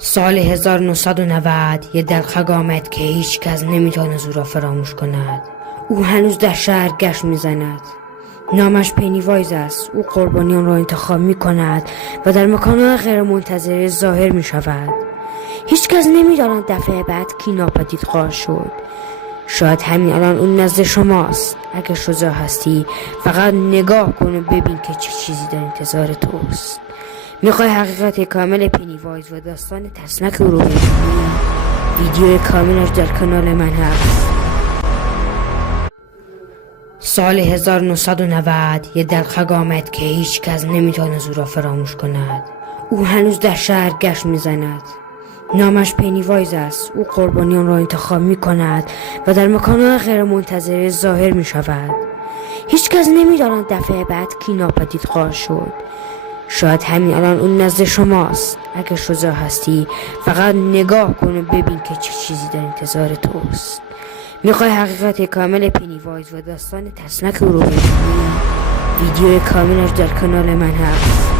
سال 1990 یه دلخگ آمد که هیچ کس نمیتونه او را فراموش کند. او هنوز در شهر گشت میزند. نامش پنیوایز است. او قربانیان را انتخاب میکند و در مکان‌های غیر منتظره ظاهر میشود. هیچ کس نمیداند دفعه بعد کی ناپدید خواهد شد. شاید همین الان اون نزد شماست. اگر شجاع هستی فقط نگاه کن و ببین که چه چیزی در انتظار توست. میخوای حقیقت کامل پنیوایز و داستان ترسناک او رو ببینی؟ ویدیو کاملش در کانال من هست. سال 1990 یه دلخگ آمد که هیچ کس نمیتونه او را فراموش کند. او هنوز در شهر گشت میزند. نامش پنیوایز است. او قربانیان را انتخاب میکند و در مکان‌های غیر منتظره ظاهر میشود. هیچ کس نمیداند دفعه بعد کی ناپدید خواهد شد. شاید همین الان اون نزد شماست. اگر شجاع هستی فقط نگاه کن و ببین که چه چیزی در انتظار توست. میخوای حقیقت کامل پنیوایز و داستان ترسناک او رو ببینی؟ ویدیو کاملش در کانال من هست.